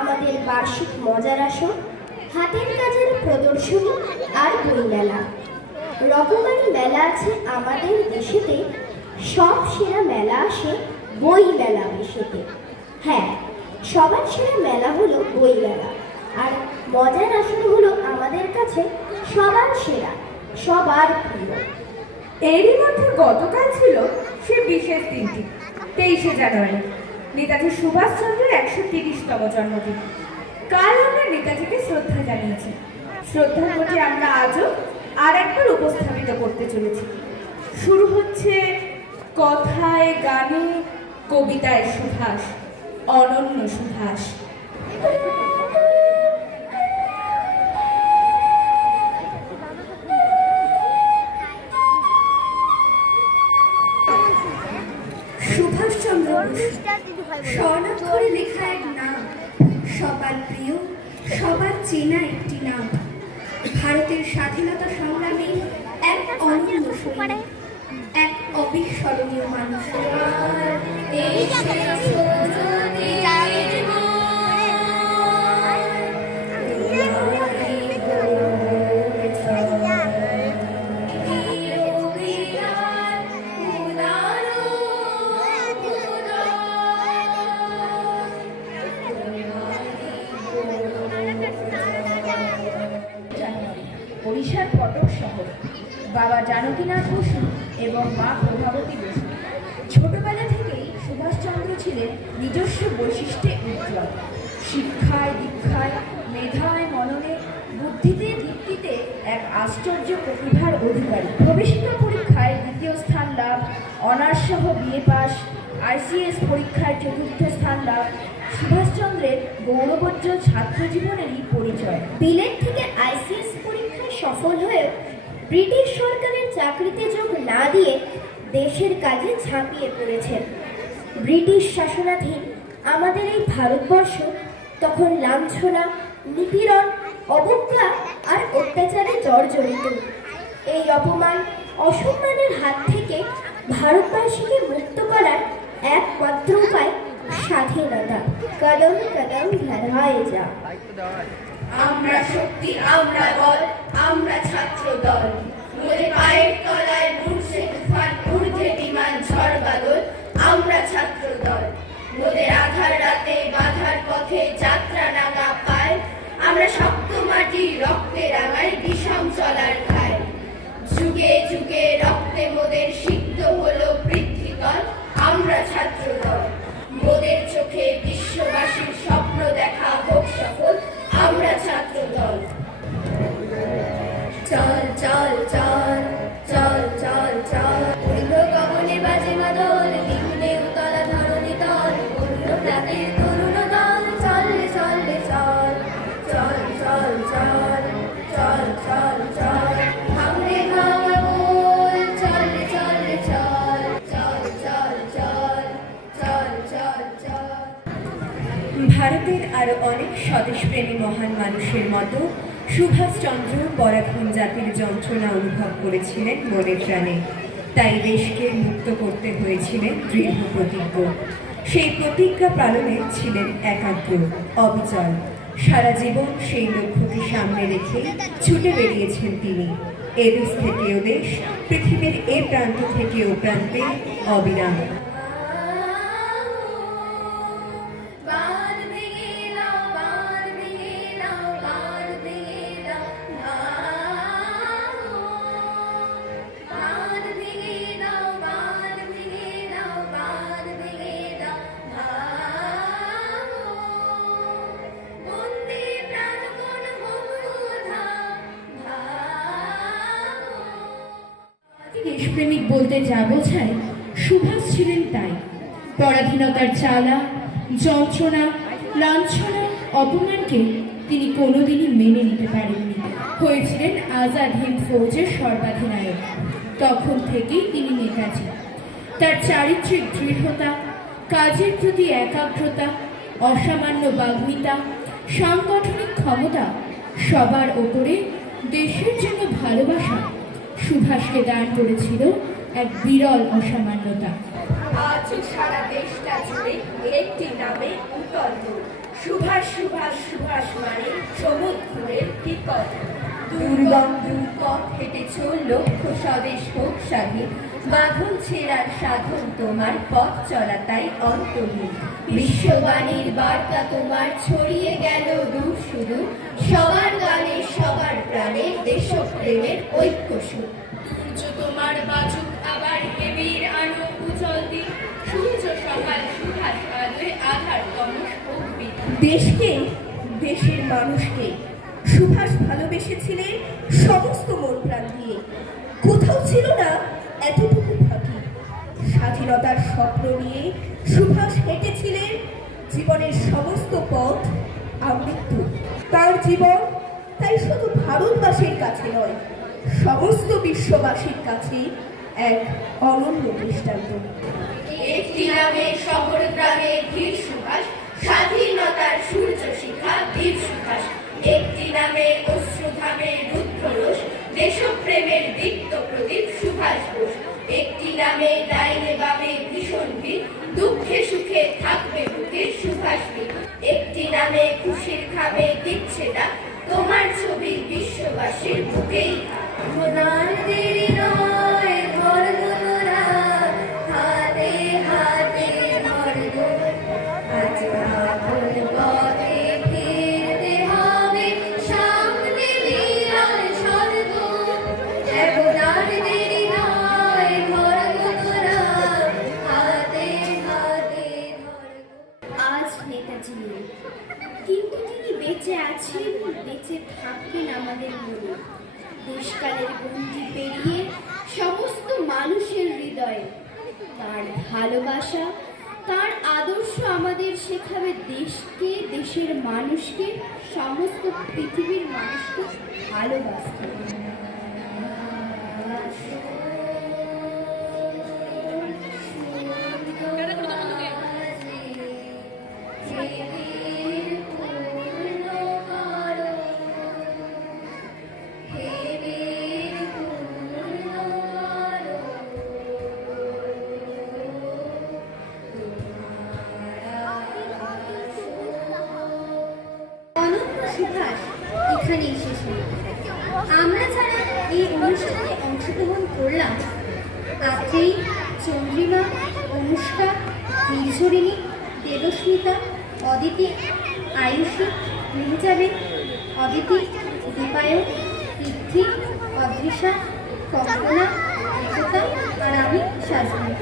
আমাদের বার্ষিক মজার আসর, হাতের কাজের প্রদর্শনী আর বইমেলা। রকমারি মেলা আছে আমাদের দেশেতে, সব সেরা মেলা আসে বই মেলা এসেতে। হ্যাঁ, সবার সেরা মেলা হলো বই মেলা, আর মজার আসর হলো আমাদের কাছে সবার সেরা, সবার প্রিয়। এরই মধ্যে গতকাল ছিল সে বিশেষ দিনটি, 23শে জানুয়ারি, নেতাজি সুভাষচন্দ্রের 130তম জন্মদিন। কাল আমরা নেতাজিকে শ্রদ্ধা জানিয়েছি। শ্রদ্ধার প্রতি আমরা আজও আর একবার উপস্থাপিত করতে চলেছি। শুরু হচ্ছে কথায়, গানে, কবিতায় সুভাষ, অনন্য সুভাষ। সুভাষচন্দ্র স্বর্ণাক্ষরে লেখা এক নাম, সবার প্রিয়, সবার চেনা একটি নাম। ভারতের স্বাধীনতা সংগ্রামে এক অনন্য সৈনিক, এক অবিস্মরণীয় মানুষ। ওড়িশার কটক শহর, বাবা জানকীনাথ বসু এবং মা প্রভাবতী বসু। ছোটবেলা থেকেই সুভাষচন্দ্র ছিলেন নিজস্ব বৈশিষ্ট্যে উজ্জ্বল। শিক্ষায়, দীক্ষায়, মেধায়, মননে, বুদ্ধিতে, দীপ্তিতে এক আশ্চর্য প্রতিভার অধিকারী। প্রবেশিকা পরীক্ষায় 2য় স্থান লাভ, অনার্স সহ বিএ পাস, ICS পরীক্ষায় 4র্থ স্থান লাভ সুভাষচন্দ্রের গৌরবোজ্জ্বল ছাত্র জীবনেরই পরিচয়। বিলেত থেকে ICS পরীক্ষায় সফল হয়েও ব্রিটিশ সরকারের চাকরিতে যোগ না দিয়ে দেশের কাজে ঝাঁপিয়ে পড়েছেন। ব্রিটিশ শাসনাধীন আমাদের এই ভারতবর্ষ তখন লাঞ্ছনা, নিপীড়ন, অবজ্ঞা আর অত্যাচারে জর্জরিত। এই অপমান, অসম্মানের হাত থেকে ভারতবাসীকে মুক্ত করার একমাত্র উপায় স্বাধীনতা। কদম কদম লড়ায়ে যা। আমরা শক্তি, আমরা বল, আমরা ছাত্র দল। মোদের পায়ের তলায় ঘুরছে তুফান, ঊর্ধ্বে বিমান, ঝড় বাদল। আমরা ছাত্র দল। মোদের আধার রাতে, বাধার পথে, যাত্রা নাগা পায়। আমরা শক্ত মাটি, রক্তে রাঙাই, বিষম চলার খায়। যুগে যুগে রক্তে মোদের সিক্ত হলো পৃথ্বীতল। আমরা ছাত্র দল। মোদের চোখে বিশ্ববাসীর স্বপ্ন দেখা হোক সফল। আমরা ছাত্র দল। চল চল চল চল চল চল, উড়ল গগনে বাজে মাদল, দিনে উতলা ধরণী তল, উড়ল রাতের তরুণ দল। চল চল চল চল চল চল চল চল চল, ভাঙরে ভাঙা বল। চল চল চল চল চল চল চল চল চল। ভারতের আরো অনেক স্বদেশপ্রেমী মহান মানুষের মতো সুভাষচন্দ্র পরাধীন জাতির যন্ত্রণা অনুভব করেছিলেন মনে প্রাণে। তাই দেশকে মুক্ত করতে হয়েছিলেন দৃঢ় প্রতিজ্ঞ। সেই প্রতিজ্ঞা পালনে ছিলেন একাগ্র, অবিচল। সারা জীবন সেই লক্ষ্যকে সামনে রেখে ছুটে বেরিয়েছেন তিনি। এদেশ থেকে ওদেশ, পৃথিবীর এ প্রান্ত থেকে ও প্রান্তে অবিরাম। দেশপ্রেমিক বলতে যা বোঝায়, সুভাষ ছিলেন তাই। পরাধীনতার জ্বালা, যন্ত্রণা, লাঞ্ছনা, অপমানকে তিনি কোনোদিনই মেনে নিতে পারেননি। হয়েছিলেন আজাদ হিন্দ ফৌজের সর্বাধিনায়ক। তখন থেকেই তিনি নেতাজি। তার চারিত্রিক দৃঢ়তা, কাজের প্রতি একাগ্রতা, অসামান্য বাগ্মিতা, সাংগঠনিক ক্ষমতা, সবার ওপরে দেশের জন্য ভালোবাসা সুভাষকে দান করেছিল এক বিরল অসামান্যতা। আজ সারা দেশটা জুড়ে একটি নামে উত্তল, সুভাষ সুভাষ সুভাষ মানে সমুদ্রের বিকট। দুর্গম দুর্পথ হেঁটেছ লক্ষ্য স্বদেশ হোক স্বাধীন, বাঁধন ছেঁড়ার সাধন তোমার পথ চলা তাই অন্তহীন। বিশ্ববাণীর বার্তা তোমার ছড়িয়ে গেল দূর সুদূর, সবার গানে সবার প্রাণে দেশপ্রেমের ঐক্য সুর। সূর্য তোমার বাচুক আবার হেবির আলো উজ্জ্বল দিন, সূর্য সকাল সুভাষ আলোয় আধার তমস অগ্নিত। দেশকে, দেশের মানুষকে সুভাষ ভালোবেসেছিলেন সমস্ত মন প্রাণ দিয়ে। কোথাও ছিল না এতটুকু ফাঁকি। স্বাধীনতার স্বপ্ন নিয়ে সুভাষ হেঁটেছিলেন জীবনের সমস্ত পথ আমৃত্যু। তার জীবন তাই শুধু ভারতবাসীর কাছে নয়, সমস্ত বিশ্ববাসীর কাছে এক অনন্য দৃষ্টান্ত। একটি নামে শহর গ্রামে ধীর সুভাষ, স্বাধীনতার সূর্য শিখা বীর সুভাষ। একটি নামে অশ্রুধামে রুদ্ররোষ, দেশপ্রেমের দীপ্ত প্রদীপ সুভাষ বোস। একটি নামে ডাইনে বামে ভীষণ বীর, দুঃখে সুখে থাকবে বুকে সুভাষ বীর। একটি নামে খুশির খাবে দিচ্ছে ডাক, তোমার ছবি বিশ্ববাসীর বুকেই থাক। সোনার দেরি নয় ধর তোরা, হাতে হাতে ধর গো, আজ আপন পথে ফিরতে হবে, সামনে বিরাট স্বর্গ। এখন আর দেরি নয় ধর তোরা, হাতে হাতে ধর গো। আজ নেতাজি নেই, কিন্তু তিনি বেঁচে আছেন, বেঁচে থাকবেন আমাদের মনে। দেশকালের গণ্ডি পেরিয়ে সমস্ত মানুষের হৃদয়ে তার ভালোবাসা, তার আদর্শ আমাদের শেখাবে দেশকে, দেশের মানুষকে, সমস্ত পৃথিবীর মানুষকে ভালোবাসতে। অনন্য সুভাষ এখানেই শেষ হলো। আমরা যারা এই অনুষ্ঠানে অংশগ্রহণ করলাম, আত্রেয়ী, চন্দ্রিমা, অনুষ্কা, নির্ঝরিণী, দেবস্মিতা, অদিতি, আয়ুষী, মিহিজাবেন, অদিতি, দীপায়ন, পৃথ্বী, অদৃশা, কল্পনা, একতা আর আমি সাজনী।